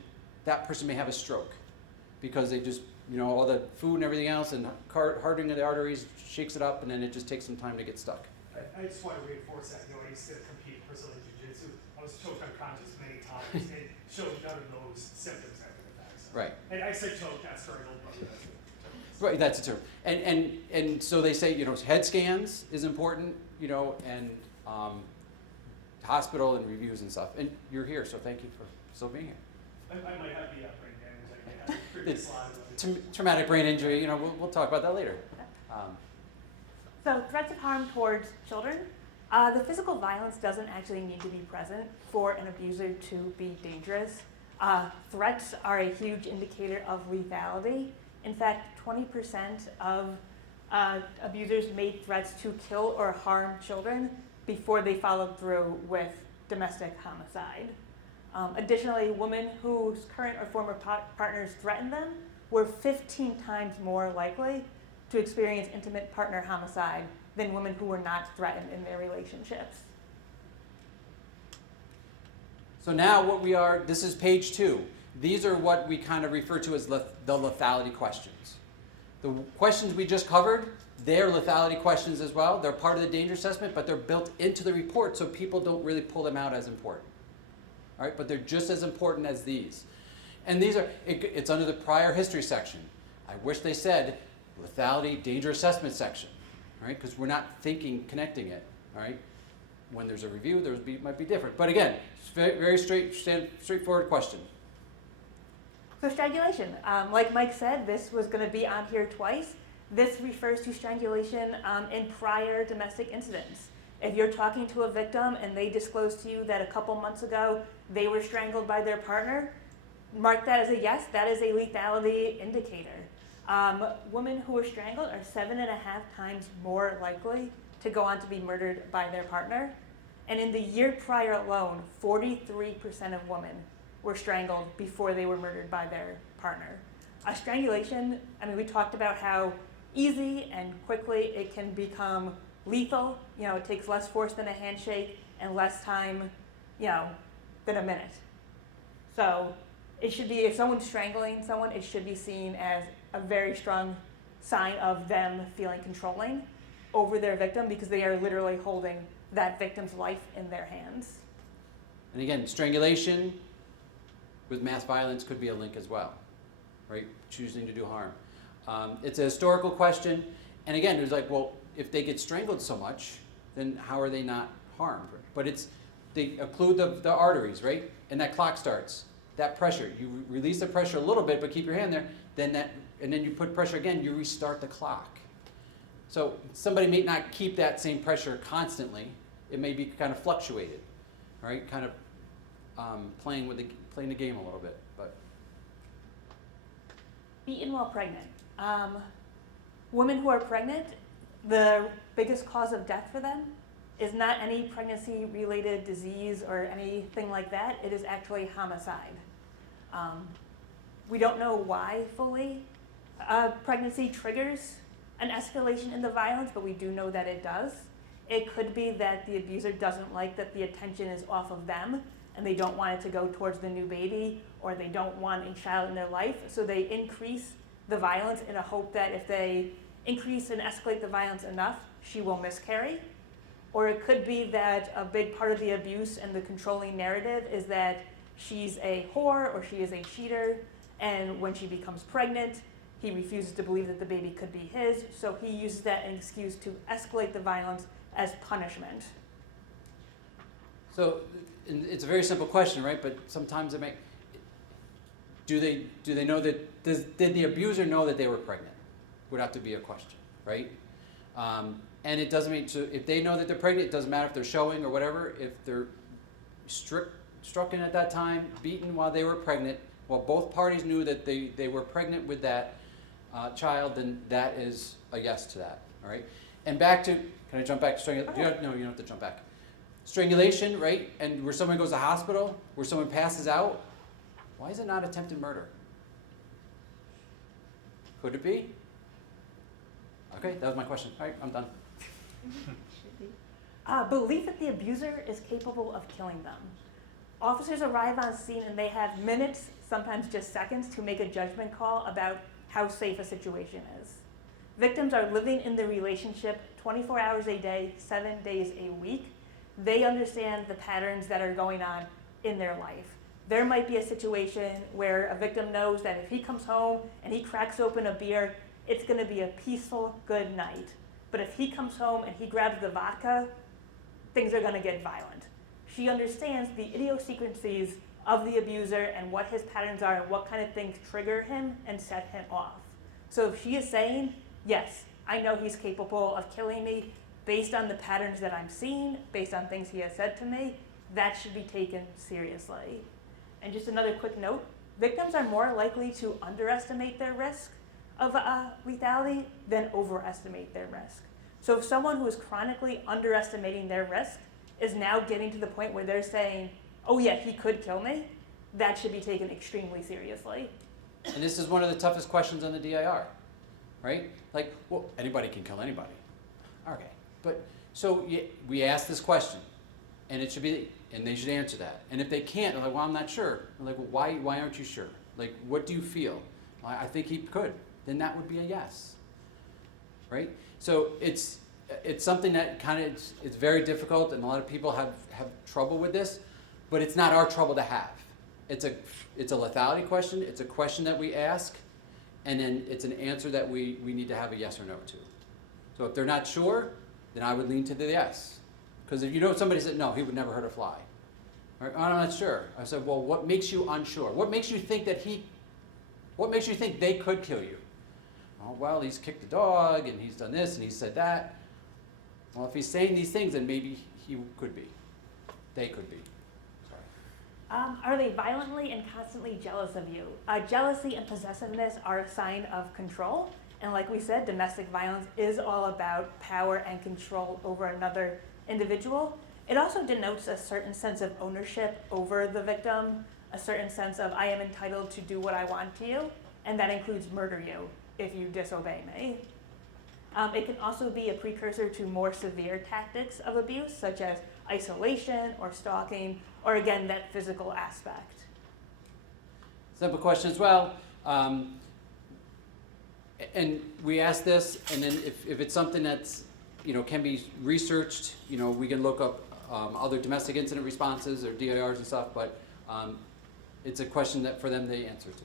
that person may have a stroke because they just, all the food and everything else and hardening of the arteries shakes it up, and then it just takes some time to get stuck. I just want to reinforce that. I used to compete in Brazilian Jiu-Jitsu. I was choked unconscious many times and showed none of those symptoms after the fact. So. Right. And I said choked, not strangled, but that's it. Right, that's a term. And so they say, head scans is important, and hospital and reviews and stuff. And you're here, so thank you for still being here. I might have the brain damage. I had a previous slide. Traumatic brain injury, we'll talk about that later. So threats of harm towards children. The physical violence doesn't actually need to be present for an abuser to be dangerous. Threats are a huge indicator of lethality. In fact, 20% of abusers made threats to kill or harm children before they followed through with domestic homicide. Additionally, women whose current or former partners threatened them were 15 times more likely to experience intimate partner homicide than women who were not threatened in their relationships. So now this is page 2. These are what we kind of refer to as the lethality questions. The questions we just covered, they're lethality questions as well. They're part of the danger assessment, but they're built into the report so people don't really pull them out as important. All right, but they're just as important as these. And it's under the prior history section. I wish they said lethality danger assessment section, all right, because we're not connecting it, all right. When there's a review, might be different. But again, it's very straightforward question. So strangulation, like Mike said, this was going to be on here twice. This refers to strangulation in prior domestic incidents. If you're talking to a victim and they disclose to you that a couple months ago they were strangled by their partner, mark that as a yes, that is a lethality indicator. Women who are strangled are 7.5 times more likely to go on to be murdered by their partner. And in the year prior alone, 43% of women were strangled before they were murdered by their partner. Strangulation, we talked about how easy and quickly it can become lethal. It takes less force than a handshake and less time, than a minute. So it should be, if someone's strangling someone, it should be seen as a very strong sign of them feeling controlling over their victim because they are literally holding that victim's life in their hands. And again, strangulation with mass violence could be a link as well, right? Choosing to do harm. It's a historical question. And again, there's like, well, if they get strangled so much, then how are they not harmed? But they occlude the arteries, right? And that clock starts. that pressure. You release the pressure a little bit, but keep your hand there. And then you put pressure again. You restart the clock. So somebody may not keep that same pressure constantly. It may be kind of fluctuated, right? Kind of playing the game a little bit. But Beaten while pregnant. Women who are pregnant, the biggest cause of death for them is not any pregnancy-related disease or anything like that. It is actually homicide. We don't know why fully pregnancy triggers an escalation in the violence, but we do know that it does. It could be that the abuser doesn't like that the attention is off of them and they don't want it to go towards the new baby, or they don't want a child in their life, so they increase the violence in a hope that if they increase and escalate the violence enough, she will miscarry. Or it could be that a big part of the abuse and the controlling narrative is that she's a whore or she is a cheater, and when she becomes pregnant, he refuses to believe that the baby could be his, so he uses that as an excuse to escalate the violence as punishment. so and it's a very simple question, right? But sometimes do they know that, did the abuser know that they were pregnant? Would have to be a question, right? And it doesn't mean, so if they know that they're pregnant, it doesn't matter if they're showing or whatever. If they're struck in at that time, beaten while they were pregnant, while both parties knew that they were pregnant with that child, then that is a yes to that, all right? And back to, can I jump back to strangulation? Okay. No, you don't have to jump back. Strangulation, right? And where someone goes to hospital, where someone passes out, why is it not attempted murder? Could it be? Okay, that was my question. All right, I'm done. Belief that the abuser is capable of killing them. Officers arrive on scene and they have minutes, sometimes just seconds, to make a judgment call about how safe a situation is. Victims are living in the relationship 24 hours a day, 7 days a week. They understand the patterns that are going on in their life. There might be a situation where a victim knows that if he comes home and he cracks open a beer, it's going to be a peaceful, good night. But if he comes home and he grabs the vodka, things are going to get violent. She understands the idiosyncrasies of the abuser and what his patterns are and what kind of things trigger him and set him off. So if she is saying, yes, I know he's capable of killing me based on the patterns that I'm seeing, based on things he has said to me, that should be taken seriously. And just another quick note, victims are more likely to underestimate their risk of lethality than overestimate their risk. So if someone who is chronically underestimating their risk is now getting to the point where they're saying, oh yeah, he could kill me, that should be taken extremely seriously. And this is one of the toughest questions on the DIR, right? Like, well, anybody can kill anybody. Okay, but so we ask this question, and it should be, and they should answer that. And if they can't, they're like, well, I'm not sure. I'm like, well, why aren't you sure? Like, what do you feel? Well, I think he could. Then that would be a yes, right? So it's something that kind of, it's very difficult, and a lot of people have trouble with this, but it's not our trouble to have. It's a lethality question. It's a question that we ask, and then it's an answer that we need to have a yes or no to. So if they're not sure, then I would lean to the yes. Because if you know somebody said, no, he would never hurt a fly. Right? I'm not sure. I said, well, what makes you unsure? What makes you think they could kill you? Oh, well, he's kicked the dog, and he's done this, and he said that. Well, if he's saying these things, then maybe he could be. They could be. Sorry. Are they violently and constantly jealous of you? Jealousy and possessiveness are a sign of control. And like we said, domestic violence is all about power and control over another individual. It also denotes a certain sense of ownership over the victim, a certain sense of I am entitled to do what I want to you, and that includes murder you if you disobey me. It can also be a precursor to more severe tactics of abuse, such as isolation or stalking, or again, that physical aspect. Simple question as well. And we ask this, and then if it's something that's, can be researched, we can look up other domestic incident responses or DIRs and stuff, but it's a question that for them they answer to.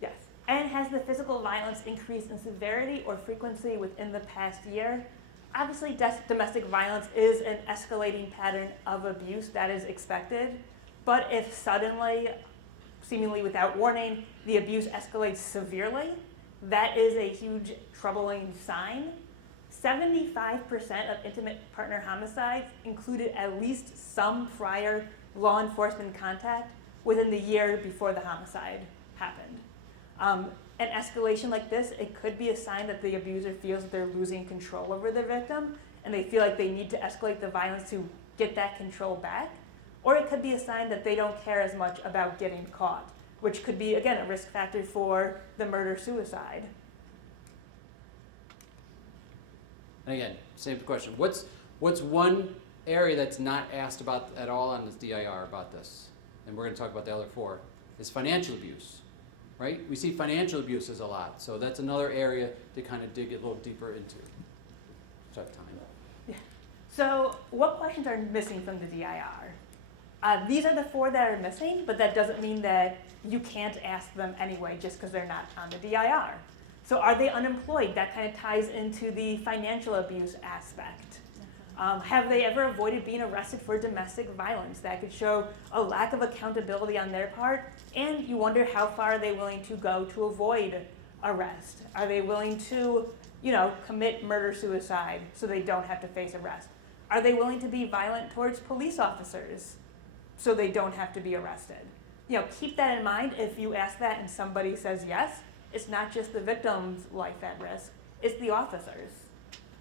Yes. And has the physical violence increased in severity or frequency within the past year? Obviously, domestic violence is an escalating pattern of abuse that is expected, but if suddenly seemingly without warning, the abuse escalates severely, that is a huge troubling sign. 75% of intimate partner homicides included at least some prior law enforcement contact within the year before the homicide happened. An escalation like this, it could be a sign that the abuser feels that they're losing control over the victim and they feel like they need to escalate the violence to get that control back. Or it could be a sign that they don't care as much about getting caught, which could be, again, a risk factor for the murder-suicide. And again, same question. What's one area that's not asked about at all on this DIR about this? And we're going to talk about the other four. Is financial abuse, right? We see financial abuses a lot, so that's another area to kind of dig a little deeper into. Tough time. Yeah. So what questions are missing from the DIR? These are the four that are missing, but that doesn't mean that you can't ask them anyway just because they're not on the DIR. So are they unemployed? That kind of ties into the financial abuse aspect. Have they ever avoided being arrested for domestic violence? That could show a lack of accountability on their part, and you wonder how far are they willing to go to avoid arrest? Are they willing to, commit murder-suicide so they don't have to face arrest? Are they willing to be violent towards police officers so they don't have to be arrested? Keep that in mind. If you ask that and somebody says yes, it's not just the victim's life at risk, it's the officers.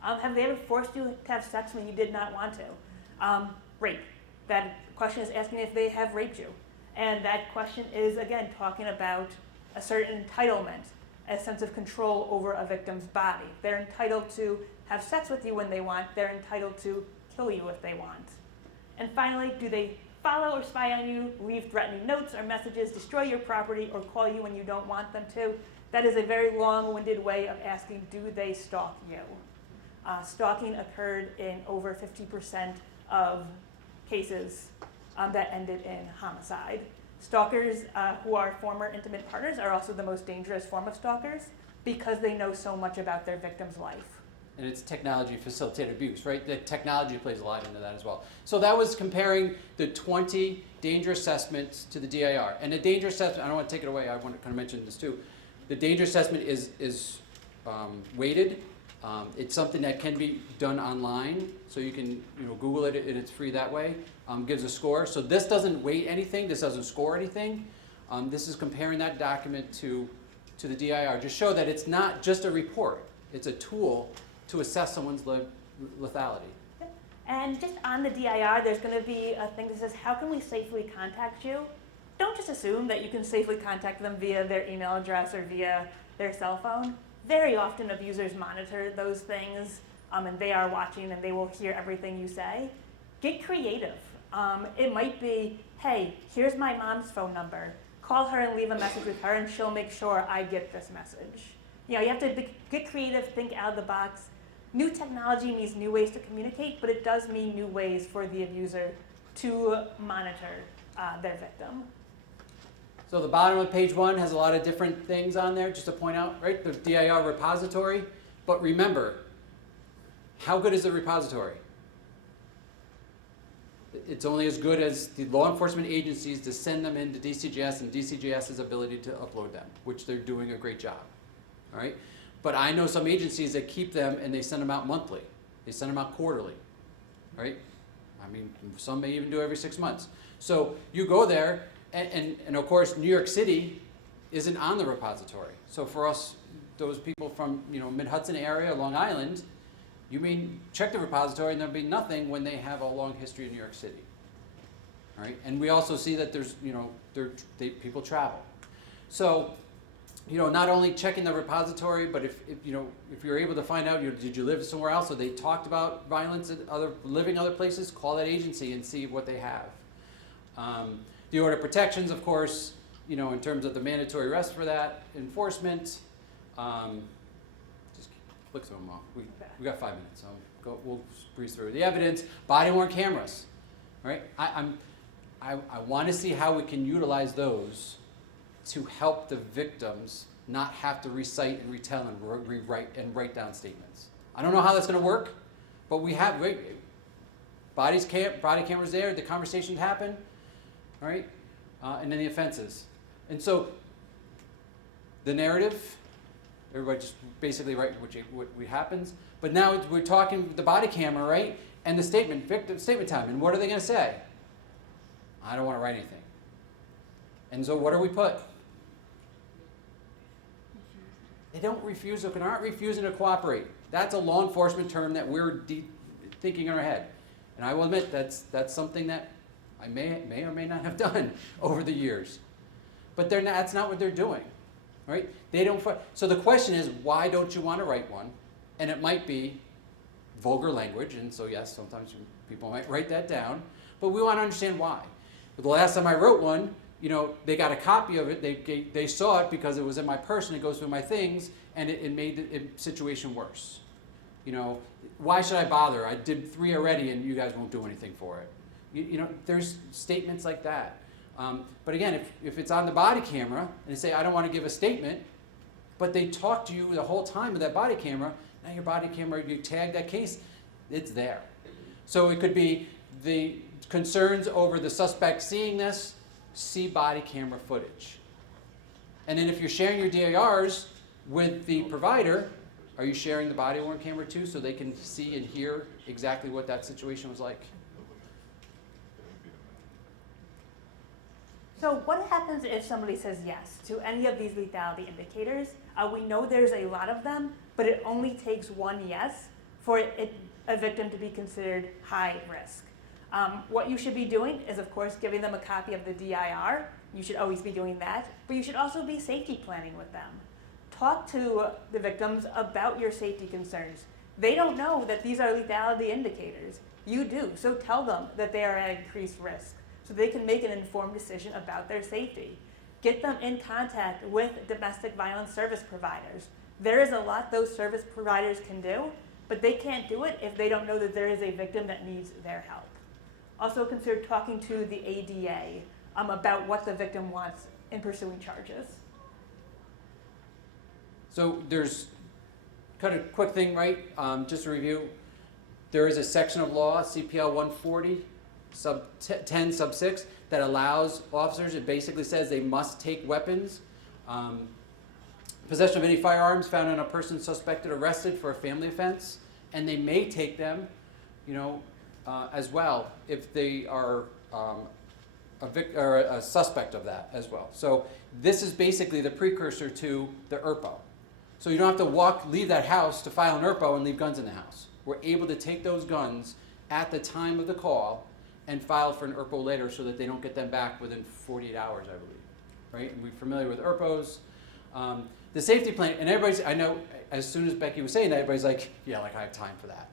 Have they ever forced you to have sex when you did not want to? Rape. That question is asking if they have raped you. And that question is, again, talking about a certain entitlement, a sense of control over a victim's body. They're entitled to have sex with you when they want. They're entitled to kill you if they want. And finally, do they follow or spy on you, leave threatening notes or messages, destroy your property, or call you when you don't want them to? That is a very long-winded way of asking, do they stalk you? Stalking occurred in over 50% of cases that ended in homicide. Stalkers who are former intimate partners are also the most dangerous form of stalkers because they know so much about their victim's life. And it's technology-facilitated abuse, right? The technology plays a lot into that as well. So that was comparing the 20 danger assessments to the DIR. And the danger assessment, I don't want to take it away, I want to kind of mention this too. The danger assessment is weighted. It's something that can be done online, so you can Google it and it's free that way. Gives a score. So this doesn't weight anything, this doesn't score anything. This is comparing that document to the DIR. Just show that it's not just a report, it's a tool to assess someone's lethality. And just on the DIR, there's going to be a thing that says, how can we safely contact you? Don't just assume that you can safely contact them via their email address or via their cell phone. Very often abusers monitor those things, and they are watching and they will hear everything you say. Get creative. It might be, hey, here's my mom's phone number. Call her and leave a message with her and she'll make sure I get this message. You have to get creative, think out of the box. New technology means new ways to communicate, but it does mean new ways for the abuser to monitor their victim. So the bottom of page 1 has a lot of different things on there, just to point out, right? The DIR repository. But remember, how good is the repository? It's only as good as the law enforcement agencies to send them into DCGS and DCGS's ability to upload them, which they're doing a great job. All right? But I know some agencies that keep them and they send them out monthly. They send them out quarterly. Right? I mean, some may even do every 6 months. So you go there, and of course, New York City isn't on the repository. So for us, those people from Mid-Hudson area, Long Island, you may check the repository and there'll be nothing when they have a long history in New York City. All right? And we also see that there's, people travel. So, not only checking the repository, but if you're able to find out, did you live somewhere else, or they talked about violence at living other places, call that agency and see what they have. The order of protections, of course, in terms of the mandatory arrest for that, enforcement, just flick through them all. We got 5 minutes, so we'll breeze through. The evidence, body-worn cameras, right? I want to see how we can utilize those to help the victims not have to recite and retell and rewrite and write down statements. I don't know how that's going to work, but we have body cameras there, the conversations happen, right? And then the offenses. And so the narrative, everybody just basically write what happens. But now we're talking with the body camera, right? And the statement, victim statement time. And what are they going to say? I don't want to write anything. And so what do we put? They don't refuse, they're not refusing to cooperate. That's a law enforcement term that we're thinking in our head. And I will admit that's something that I may or may not have done over the years. But that's not what they're doing, right? They don't. So the question is, why don't you want to write one? And it might be vulgar language, and so yes, sometimes people might write that down. But we want to understand why. But the last time I wrote one, they got a copy of it. They saw it because it was in my purse and it goes through my things, and it made the situation worse. Why should I bother? I did 3 already, and you guys won't do anything for it. There's statements like that. But again, if it's on the body camera and they say, I don't want to give a statement, but they talk to you the whole time with that body camera, now your body camera, you tag that case, it's there. So it could be the concerns over the suspect seeing this, see body camera footage. And then if you're sharing your DARs with the provider, are you sharing the body worn camera too so they can see and hear exactly what that situation was like? So what happens if somebody says yes to any of these lethality indicators? We know there's a lot of them, but it only takes one yes for a victim to be considered high risk. What you should be doing is, of course, giving them a copy of the DIR. You should always be doing that, but you should also be safety planning with them. Talk to the victims about your safety concerns. They don't know that these are lethality indicators. You do, so tell them that they are at increased risk so they can make an informed decision about their safety. Get them in contact with domestic violence service providers. There is a lot those service providers can do, but they can't do it if they don't know that there is a victim that needs their help. Also consider talking to the ADA about what the victim wants in pursuing charges. So there's kind of a quick thing, right? Just to review, there is a section of law, CPL 140, sub 10, sub 6, that allows officers, it basically says they must take weapons. Possession of any firearms found on a person suspected or arrested for a family offense, and they may take them, as well if they are a suspect of that as well. So this is basically the precursor to the ERPO. So you don't have to leave that house to file an ERPO and leave guns in the house. We're able to take those guns at the time of the call and file for an ERPO later so that they don't get them back within 48 hours, I believe. Right? And we're familiar with ERPOs. The safety plan, and everybody's, I know as soon as Becky was saying that, everybody's like, yeah, like I have time for that.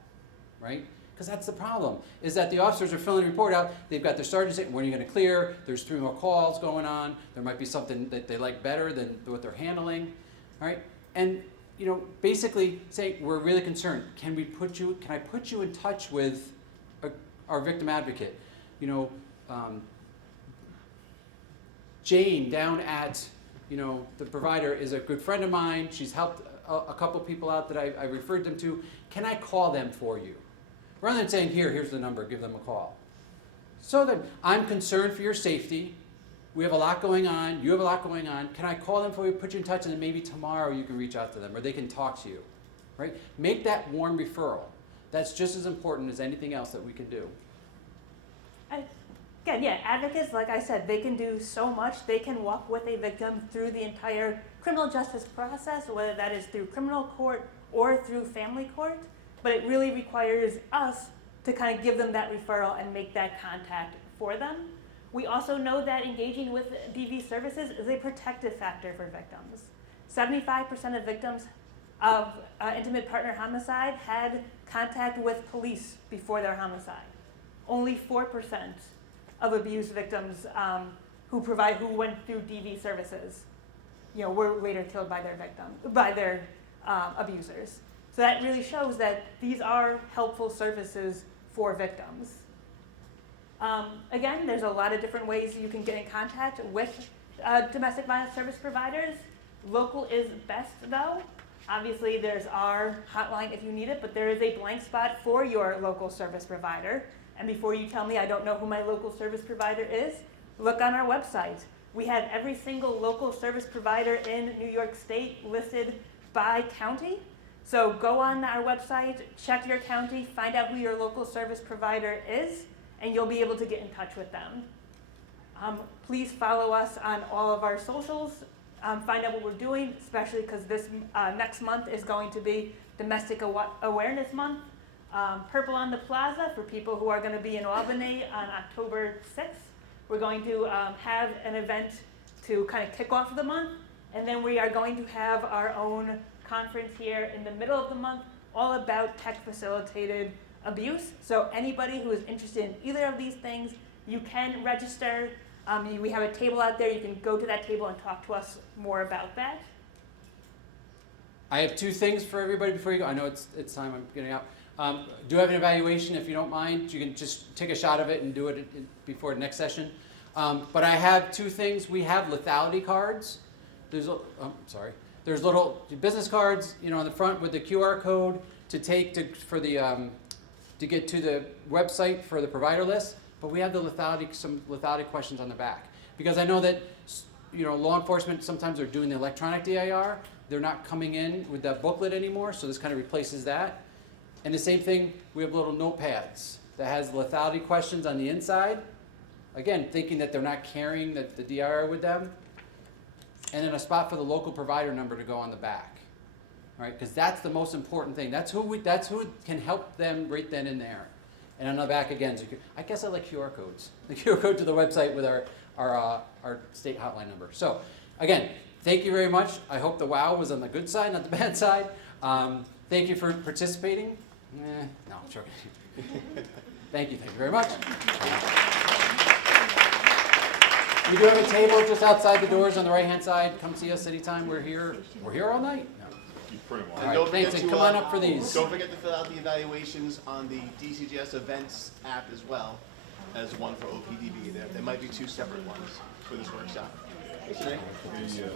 Right? Because that's the problem, is that the officers are filling the report out, they've got their sergeant saying, when are you going to clear? There's 3 more calls going on. There might be something that they like better than what they're handling. All right? And basically say, we're really concerned. Can I put you in touch with our victim advocate? Jane down at the provider is a good friend of mine. She's helped a couple people out that I referred them to. Can I call them for you? Rather than saying, here's the number, give them a call. So that I'm concerned for your safety. We have a lot going on. You have a lot going on. Can I call them for you, put you in touch, and then maybe tomorrow you can reach out to them or they can talk to you, right? Make that warm referral. That's just as important as anything else that we can do. Again, yeah, advocates, like I said, they can do so much. They can walk with a victim through the entire criminal justice process, whether that is through criminal court or through family court. But it really requires us to kind of give them that referral and make that contact for them. We also know that engaging with DV services is a protective factor for victims. 75% of victims of intimate partner homicide had contact with police before their homicide. Only 4% of abuse victims who went through DV services, were later killed by their abusers. So that really shows that these are helpful services for victims. Again, there's a lot of different ways you can get in contact with domestic violence service providers. Local is best though. Obviously there's our hotline if you need it, but there is a blank spot for your local service provider. And before you tell me I don't know who my local service provider is, look on our website. We have every single local service provider in New York State listed by county. So go on our website, check your county, find out who your local service provider is, and you'll be able to get in touch with them. Please follow us on all of our socials. Find out what we're doing, especially because this next month is going to be Domestic Awareness Month. Purple on the Plaza for people who are going to be in Albany on October 6th. We're going to have an event to kind of kick off the month, and then we are going to have our own conference here in the middle of the month all about tech-facilitated abuse. So anybody who is interested in either of these things, you can register. We have a table out there. You can go to that table and talk to us more about that. I have two things for everybody before you go. I know it's time, I'm getting out. Do have an evaluation, if you don't mind. You can just take a shot of it and do it before the next session. But I have two things. We have lethality cards. There's little business cards, on the front with the QR code to take to get to the website for the provider list. But we have some lethality questions on the back, because I know that law enforcement sometimes are doing the electronic DIR. They're not coming in with that booklet anymore, so this kind of replaces that. And the same thing, we have little notepads that has lethality questions on the inside. Again, thinking that they're not carrying the DIR with them. And then a spot for the local provider number to go on the back, right? Because that's the most important thing. That's who can help them right then and there. And on the back again, I guess I like QR codes. The QR code to the website with our state hotline number. So again, thank you very much. I hope the wow was on the good side, not the bad side. Thank you for participating. No, I'm joking. Thank you very much. We do have a table just outside the doors on the right-hand side. Come see us anytime. We're here all night. No. You pretty much. All right, thanks, and come on up for these. Don't forget to fill out the evaluations on the DCGS events app as well as one for OPDB. There might be two separate ones for this workshop. Thanks, Renee.